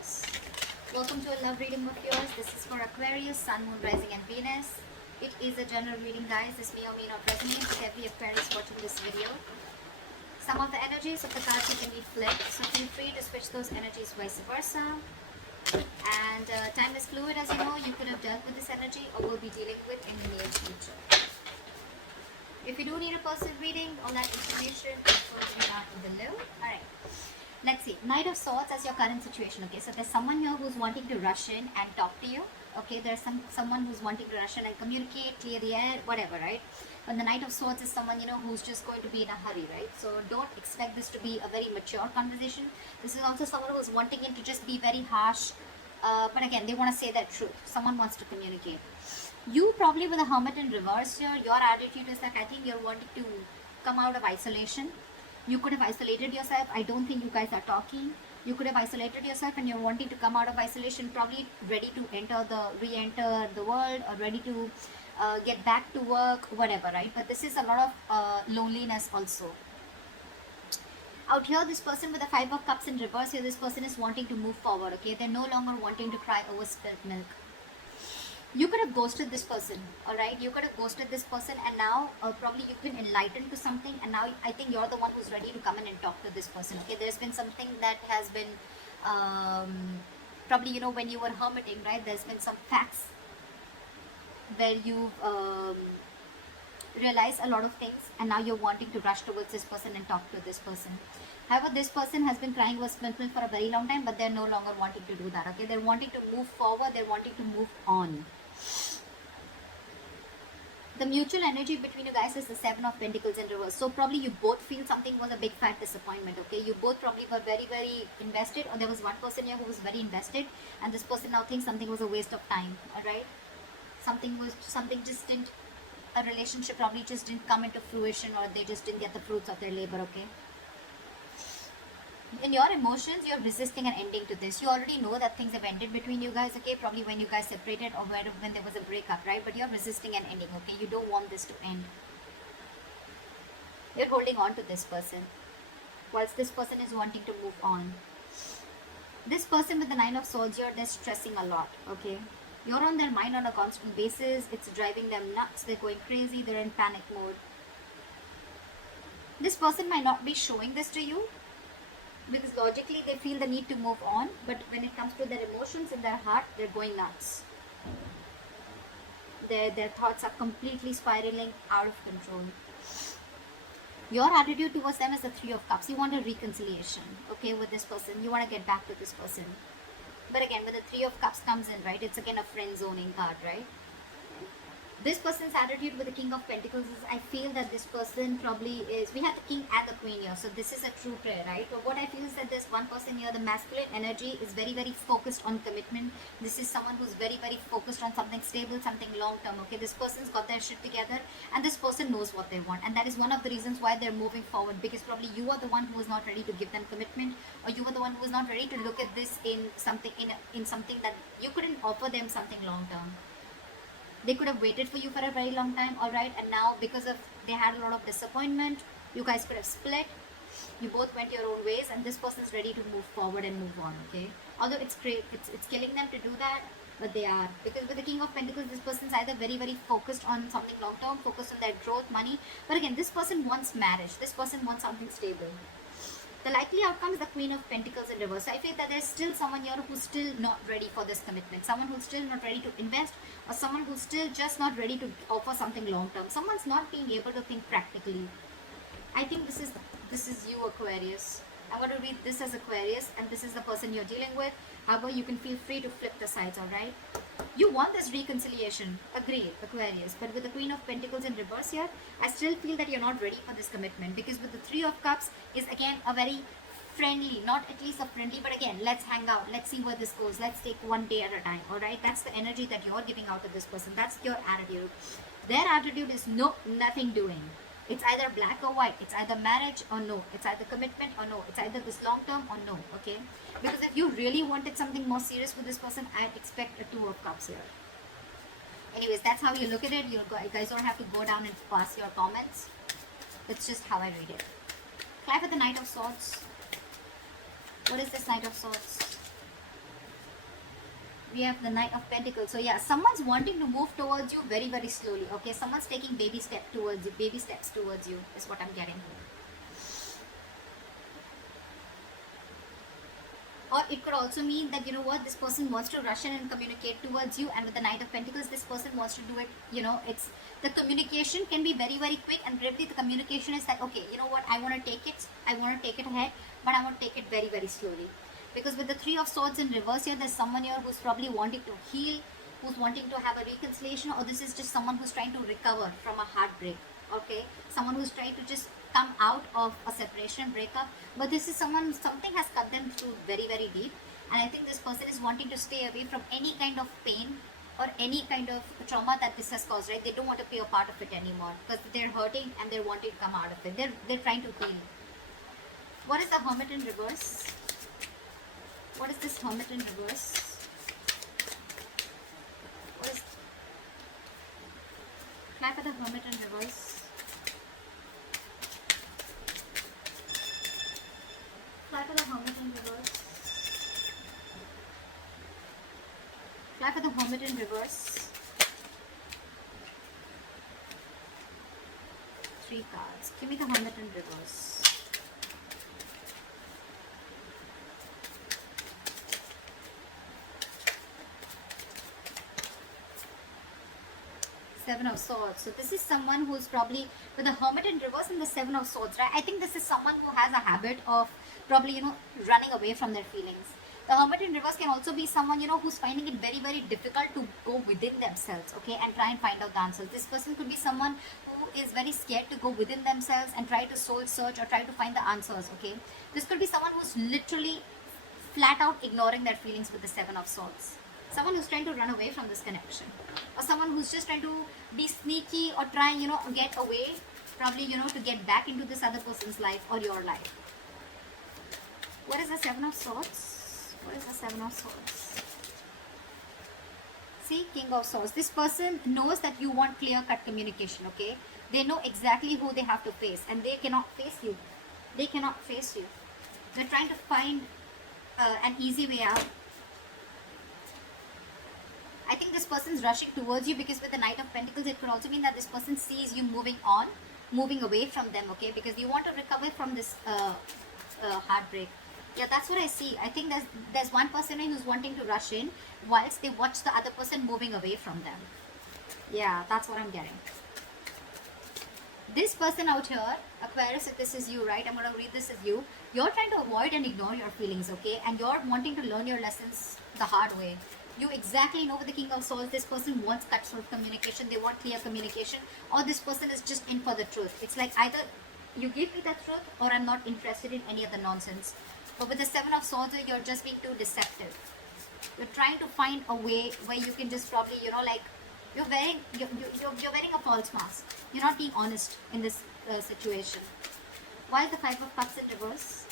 Aquarius. Welcome to a love reading of yours. This is for Aquarius, Sun, Moon, Rising and Venus. It is a general reading, guys. This may or may not resonate with every Aquarius watching this video. Some of the energies of the cards can be flipped, so feel free to switch those energies vice versa. And time is fluid, as you know. You could have dealt with this energy or will be dealing with in the near future. If you do need a personal reading, all that information is floating down below. Alright. Let's see. Knight of Swords as your current situation. Okay, so there's someone here who's wanting to rush in and talk to you. Okay, there's someone who's wanting to rush in and communicate, clear the air, whatever, right? But the Knight of Swords is someone, who's just going to be in a hurry, right? So don't expect this to be a very mature conversation. This is also someone who's wanting it to just be very harsh. But again, they want to say their truth. Someone wants to communicate. You probably with the Hermit in reverse here, your attitude is like, I think you're wanting to come out of isolation. You could have isolated yourself. I don't think you guys are talking. You could have isolated yourself and you're wanting to come out of isolation, probably ready to re-enter the world, or ready to get back to work, whatever, right? But this is a lot of loneliness also. Out here, this person with the Five of Cups in reverse here, this person is wanting to move forward, okay? They're no longer wanting to cry over spilt milk. You could have ghosted this person, alright? You could have ghosted this person, and now probably you've been enlightened to something, and now I think you're the one who's ready to come in and talk to this person, okay? There's been something that has been, probably, when you were hermiting, right? There's been some facts where you've realized a lot of things, and now you're wanting to rush towards this person and talk to this person. However, this person has been crying over spilt milk for a very long time, but they're no longer wanting to do that, okay? They're wanting to move forward, they're wanting to move on. The mutual energy between you guys is the Seven of Pentacles in reverse. So probably you both feel something was a big fat disappointment, okay? You both probably were very, very invested, or there was one person here who was very invested, and this person now thinks something was a waste of time, alright? A relationship probably just didn't come into fruition, or they just didn't get the fruits of their labor, okay? In your emotions, you're resisting an ending to this. You already know that things have ended between you guys, okay? Probably when you guys separated, or when there was a breakup, right? But you're resisting an ending, okay? You don't want this to end. You're holding on to this person, whilst this person is wanting to move on. This person with the Nine of Swords here, they're stressing a lot, okay? You're on their mind on a constant basis. It's driving them nuts. They're going crazy. They're in panic mode. This person might not be showing this to you, because logically they feel the need to move on, but when it comes to their emotions in their heart, they're going nuts. Their thoughts are completely spiraling out of control. Your attitude towards them is the Three of Cups. You want a reconciliation, okay, with this person. You want to get back to this person. But again, when the Three of Cups comes in, right, it's again a friend zoning card, right? This person's attitude with the King of Pentacles is, I feel that this person probably is, we have the King and the Queen here, so this is a true pair, right? But what I feel is that this one person here, the masculine energy is very, very focused on commitment. This is someone who's very, very focused on something stable, something long-term, okay? This person's got their shit together, and this person knows what they want, and that is one of the reasons why they're moving forward, because probably you are the one who is not ready to give them commitment, or you are the one who is not ready to look at this in something, in something that you couldn't offer them something long-term. They could have waited for you for a very long time, alright, and now because of they had a lot of disappointment, you guys could have split. You both went your own ways, and this person is ready to move forward and move on, okay? Although it's killing them to do that, but they are, because with the King of Pentacles, this person is either very, very focused on something long term, focused on their growth, money, but again, this person wants marriage. This person wants something stable. The likely outcome is the Queen of Pentacles in reverse. So I feel that there's still someone here who's still not ready for this commitment. Someone who's still not ready to invest, or someone who's still just not ready to offer something long term. Someone's not being able to think practically. I think this is you, Aquarius. I'm going to read this as Aquarius, and this is the person you're dealing with. However, you can feel free to flip the sides, alright? You want this reconciliation. Agreed, Aquarius. But with the Queen of Pentacles in reverse here, I still feel that you're not ready for this commitment. Because with the Three of Cups is again a very friendly, not at least a friendly, but again, let's hang out. Let's see where this goes. Let's take one day at a time, alright? That's the energy that you're giving out to this person. That's your attitude. Their attitude is nothing doing. It's either black or white. It's either marriage or no. It's either commitment or no. It's either this long term or no, okay? Because if you really wanted something more serious with this person, I'd expect a Two of Cups here. Anyways, that's how you look at it. You guys don't have to go down and pass your comments. It's just how I read it. Clap with the Knight of Swords. What is this Knight of Swords? We have the Knight of Pentacles. So yeah, someone's wanting to move towards you very, very slowly. Okay, someone's taking baby steps towards you. Baby steps towards you is what I'm getting. Or it could also mean that, you know what, this person wants to rush in and communicate towards you, and with the Knight of Pentacles, this person wants to do it, you know, it's the communication can be very, very quick, and probably the communication is like, okay, you know what, I want to take it ahead, but I want to take it very, very slowly. Because with the Three of Swords in reverse here, there's someone here who's probably wanting to heal, who's wanting to have a reconciliation, or this is just someone who's trying to recover from a heartbreak. Okay, someone who's trying to just come out of a separation, breakup. But this is someone, something has cut them through very, very deep, and I think this person is wanting to stay away from any kind of pain or any kind of trauma that this has caused, right? They don't want to be a part of it anymore because they're hurting and they're wanting to come out of it. They're trying to heal. What is the Hermit in reverse? What is this Hermit in reverse? What is... Clap for the Hermit in reverse. Clap for the Hermit in reverse. Clap for the Hermit in reverse. 3 cards. Give me the Hermit in reverse. Seven of Swords. So this is someone who's probably with the Hermit in reverse and the Seven of Swords, right? I think this is someone who has a habit of probably, you know, running away from their feelings. The Hermit in reverse can also be someone, you know, who's finding it very, very difficult to go within themselves, okay, and try and find out the answers. This person could be someone who is very scared to go within themselves and try to soul search or try to find the answers, okay. This could be someone who's literally flat out ignoring their feelings with the Seven of Swords. Someone who's trying to run away from this connection, or someone who's just trying to be sneaky or try, you know, get away, probably, you know, to get back into this other person's life or your life. What is the Seven of Swords? What is the Seven of Swords? See, King of Swords. This person knows that you want clear-cut communication, okay? They know exactly who they have to face, and they cannot face you. They cannot face you. They're trying to find an easy way out. I think this person's rushing towards you because with the Knight of Pentacles, it could also mean that this person sees you moving on, moving away from them, okay? Because you want to recover from this heartbreak. Yeah, that's what I see. I think there's one person who's wanting to rush in whilst they watch the other person moving away from them. Yeah, that's what I'm getting. This person out here, Aquarius, if this is you, right? I'm going to read this as you. You're trying to avoid and ignore your feelings, okay? And you're wanting to learn your lessons the hard way. You exactly know with the King of Swords, this person wants cutthroat communication, they want clear communication, or this person is just in for the truth. It's like either you give me the truth or I'm not interested in any of the nonsense. But with the Seven of Swords, you're just being too deceptive. You're trying to find a way where you can just probably, you know, like, you're wearing a false mask. You're not being honest in this situation. Why is the Five of Cups in reverse?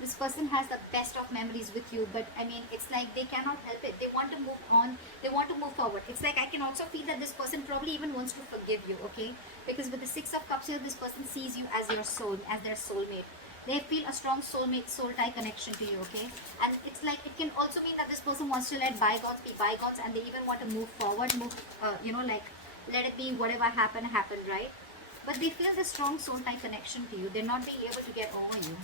This person has the best of memories with you, but I mean, it's like they cannot help it. They want to move on. They want to move forward. It's like I can also feel that this person probably even wants to forgive you, okay? Because with the Six of Cups here, this person sees you as your soul, as their soulmate. They feel a strong soulmate, soul tie connection to you, okay? And it's like, it can also mean that this person wants to let bygones be bygones, and they even want to move forward, you know, like, let it be whatever happened, right? But they feel this strong soul tie connection to you. They're not being able to get over you.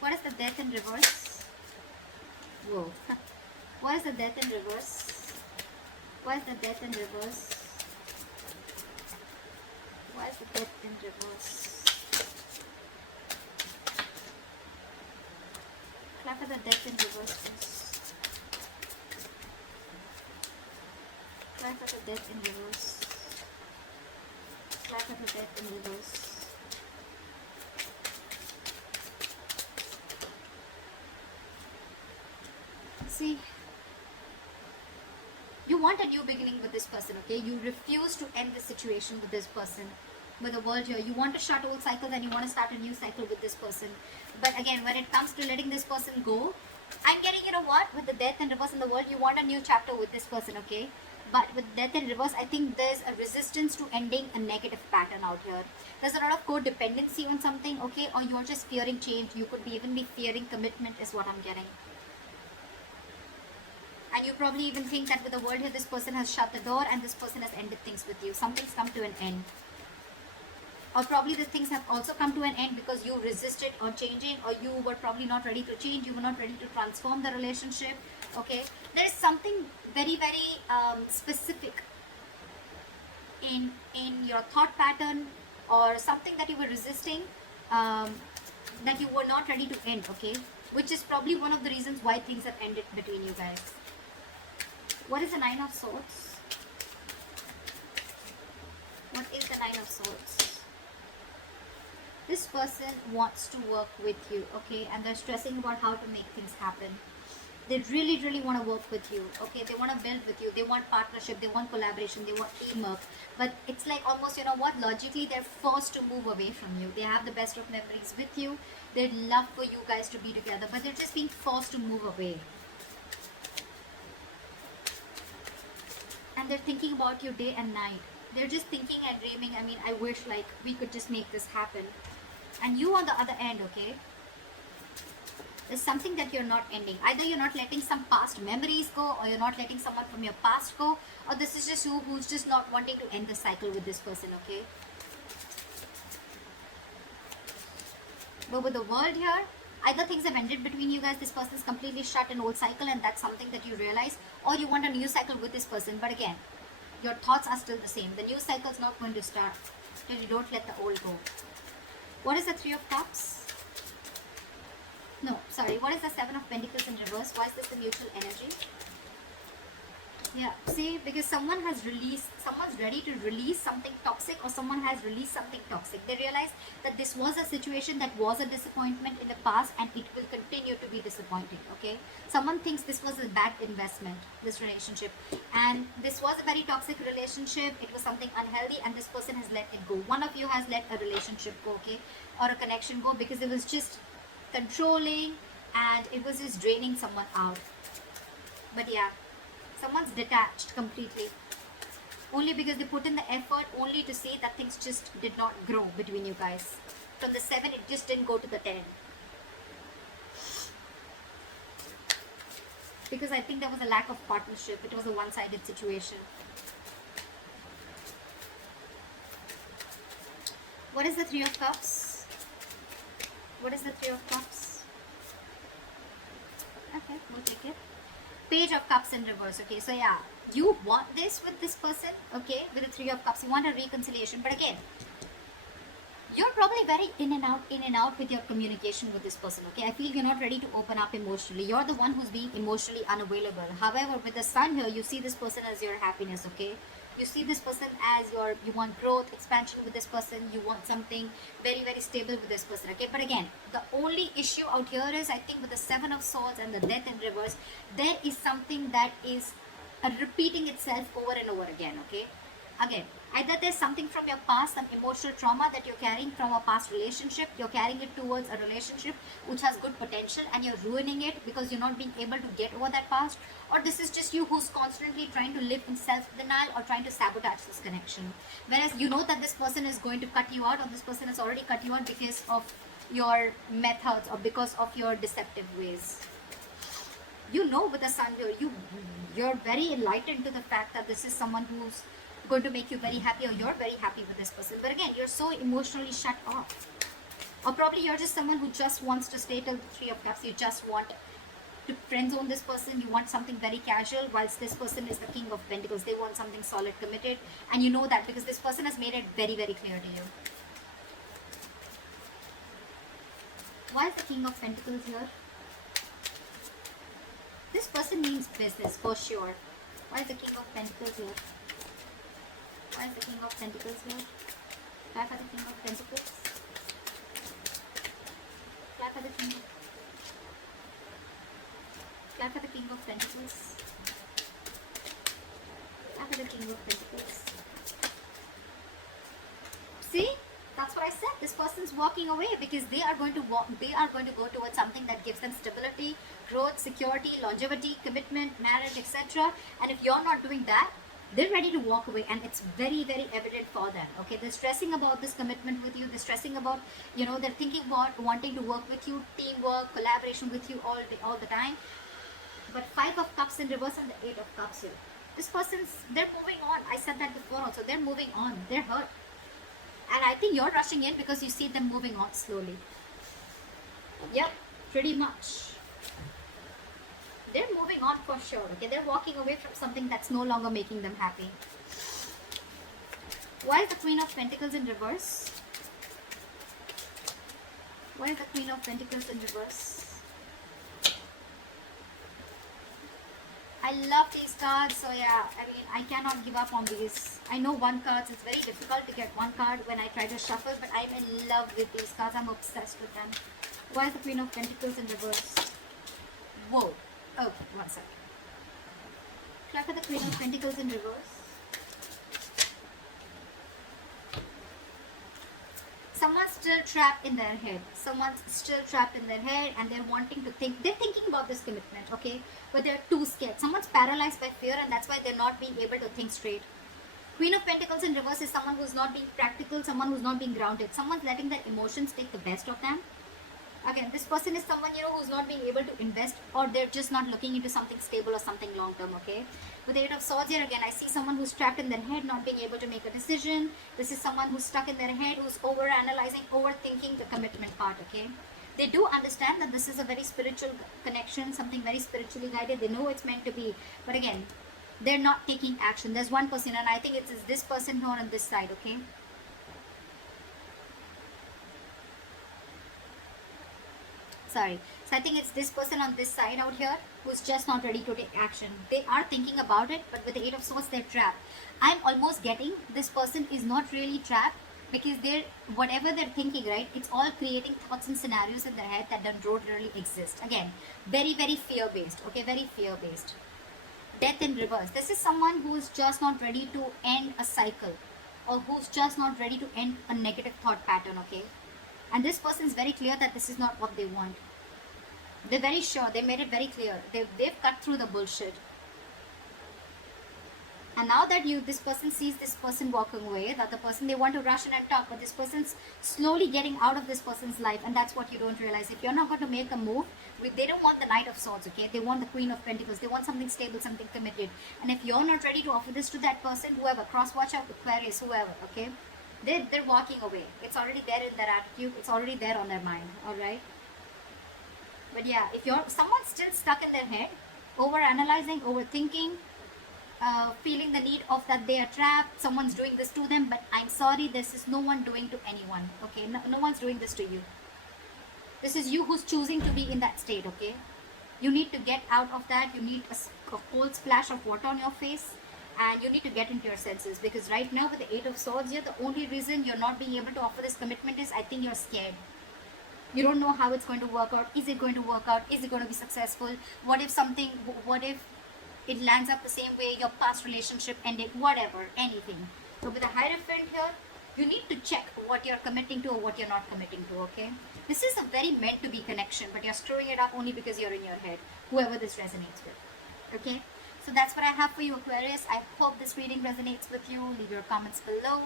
What is the Death in reverse? Whoa. What is the Death in reverse? What is the Death in reverse? What is the Death in reverse? Clap for the Death in reverse, please. Clap for the Death in reverse. Clap for the Death in reverse. See, you want a new beginning with this person, okay? You refuse to end the situation with this person, with the world here. You want to shut old cycles and you want to start a new cycle with this person. But again, when it comes to letting this person go, I'm getting, you know what, with the Death and reverse in the world, you want a new chapter with this person, okay? But with death in reverse, I think there's a resistance to ending a negative pattern out here. There's a lot of codependency on something, okay? Or you're just fearing change. You could even be fearing commitment is what I'm getting. And you probably even think that with the world here, this person has shut the door and this person has ended things with you. Something's come to an end. Or probably the things have also come to an end because you resisted on changing, or you were probably not ready to change. You were not ready to transform the relationship. Okay, there is something very, very specific in your thought pattern, or something that you were resisting, that you were not ready to end. Okay, which is probably one of the reasons why things have ended between you guys. What is the Nine of Swords? What is the Nine of Swords? This person wants to work with you, okay, and they're stressing about how to make things happen. They really, really want to work with you, okay? They want to build with you. They want partnership. They want collaboration. They want teamwork. But it's like almost, you know what? Logically, they're forced to move away from you. They have the best of memories with you. They'd love for you guys to be together, but they're just being forced to move away. And they're thinking about you day and night. They're just thinking and dreaming. I mean, I wish like we could just make this happen. And you on the other end, okay, there's something that you're not ending. Either you're not letting some past memories go, or you're not letting someone from your past go, or this is just you who's just not wanting to end the cycle with this person, okay? But with the world here, either things have ended between you guys, this person's completely shut an old cycle and that's something that you realize, or you want a new cycle with this person. But again, your thoughts are still the same. The new cycle's not going to start till you don't let the old go. What is the Three of Cups? No, sorry. What is the Seven of Pentacles in reverse? Why is this the mutual energy? Yeah, see, because someone has released, someone's ready to release something toxic, or someone has released something toxic. They realize that this was a situation that was a disappointment in the past and it will continue to be disappointing, okay? Someone thinks this was a bad investment, this relationship, and this was a very toxic relationship. It was something unhealthy and this person has let it go. One of you has let a relationship go, okay? Or a connection go because it was just controlling and it was just draining someone out. But yeah, someone's detached completely, only because they put in the effort, only to see that things just did not grow between you guys. From the 7, it just didn't go to the 10. Because I think there was a lack of partnership. It was a one-sided situation. What is the Three of Cups? What is the Three of Cups? Okay, we'll take it. Page of Cups in reverse. Okay, so yeah, you want this with this person, okay, with the Three of Cups. You want a reconciliation, but again, you're probably very in and out with your communication with this person, okay? I feel you're not ready to open up emotionally. You're the one who's being emotionally unavailable. However, with the Sun here, you see this person as your happiness, okay? You see this person as you want growth, expansion with this person. You want something very, very stable with this person, okay? But again, the only issue out here is, I think with the Seven of Swords and the Death in reverse, there is something that is repeating itself over and over again, okay? Again, either there's something from your past, some emotional trauma that you're carrying from a past relationship, you're carrying it towards a relationship which has good potential and you're ruining it because you're not being able to get over that past, or this is just you who's constantly trying to live in self-denial or trying to sabotage this connection. Whereas you know that this person is going to cut you out, or this person has already cut you out because of your methods or because of your deceptive ways. You know with the Sun here, you're very enlightened to the fact that this is someone who's going to make you very happy, or you're very happy with this person. But again, you're so emotionally shut off. Or probably you're just someone who just wants to stay till the Three of Cups. You just want to friend zone this person. You want something very casual, whilst this person is the King of Pentacles. They want something solid, committed. And you know that because this person has made it very, very clear to you. Why is the King of Pentacles here? This person means business for sure. Why is the King of Pentacles here? Why is the King of Pentacles here? Clap for the King of Pentacles. Clap for the King of... Clap for the King of Pentacles. Clap for the King of Pentacles. See? That's what I said. This person's walking away because they are going to go towards something that gives them stability, growth, security, longevity, commitment, marriage, etc. And if you're not doing that, They're ready to walk away, and it's very, very evident for them. Okay, they're stressing about this commitment with you. They're stressing about, they're thinking about wanting to work with you, teamwork, collaboration with you all the time. But 5 of Cups in reverse and the 8 of Cups here. This person's, they're moving on. I said that before also. They're moving on. They're hurt. And I think you're rushing in because you see them moving on slowly. Yep, pretty much. They're moving on for sure. Okay, they're walking away from something that's no longer making them happy. Why is the Queen of Pentacles in reverse? Why is the Queen of Pentacles in reverse? I love these cards, so yeah, I mean, I cannot give up on these. I know one card, it's very difficult to get one card when I try to shuffle, but I'm in love with these cards. I'm obsessed with them. Why is the Queen of Pentacles in reverse? Whoa. Oh, one second. Look at the Queen of Pentacles in reverse. Someone's still trapped in their head. Someone's still trapped in their head, and they're wanting to think. They're thinking about this commitment, okay? But they're too scared. Someone's paralyzed by fear, and that's why they're not being able to think straight. Queen of Pentacles in reverse is someone who's not being practical, someone who's not being grounded. Someone's letting their emotions take the best of them. Again, this person is someone, who's not being able to invest, or they're just not looking into something stable or something long term, okay? With the 8 of Swords here, again, I see someone who's trapped in their head, not being able to make a decision. This is someone who's stuck in their head, who's over-analyzing, overthinking the commitment part, okay? They do understand that this is a very spiritual connection, something very spiritually guided. They know it's meant to be. But again, they're not taking action. There's one person, and I think it's this person here on this side, okay? Sorry. So I think it's this person on this side out here who's just not ready to take action. They are thinking about it, but with the 8 of Swords, they're trapped. I'm almost getting this person is not really trapped because whatever they're thinking, right, it's all creating thoughts and scenarios in their head that don't really exist. Again, very, very fear-based. Okay, very fear-based. Death in reverse. This is someone who's just not ready to end a cycle, or who's just not ready to end a negative thought pattern, okay? And this person is very clear that this is not what they want. They're very sure. They made it very clear. They've cut through the bullshit. And now that this person sees this person walking away, the other person, they want to rush in and talk, but this person's slowly getting out of this person's life, and that's what you don't realize. If you're not going to make a move, they don't want the Knight of Swords, okay? They want the Queen of Pentacles. They want something stable, something committed. And if you're not ready to offer this to that person, whoever, cross-watch out, Aquarius, whoever, okay? They're walking away. It's already there in their attitude. It's already there on their mind, alright? But yeah, if someone's still stuck in their head, over-analyzing, overthinking, feeling the need of that they are trapped, someone's doing this to them, but I'm sorry, this is no one doing to anyone, okay? No one's doing this to you. This is you who's choosing to be in that state, okay? You need to get out of that. You need a cold splash of water on your face, and you need to get into your senses, because right now with the 8 of Swords here, the only reason you're not being able to offer this commitment is I think you're scared. You don't know how it's going to work out. Is it going to work out? Is it going to be successful? What if it lands up the same way your past relationship ended? Whatever, anything. So with the Hierophant here, you need to check what you're committing to or what you're not committing to, okay? This is a very meant to be connection, but you're screwing it up only because you're in your head, whoever this resonates with, okay? So that's what I have for you, Aquarius. I hope this reading resonates with you. Leave your comments below.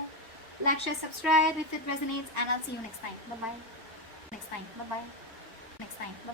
Like, share, subscribe if it resonates, and I'll see you next time. Bye-bye. Next time. Bye-bye. Next time. Bye.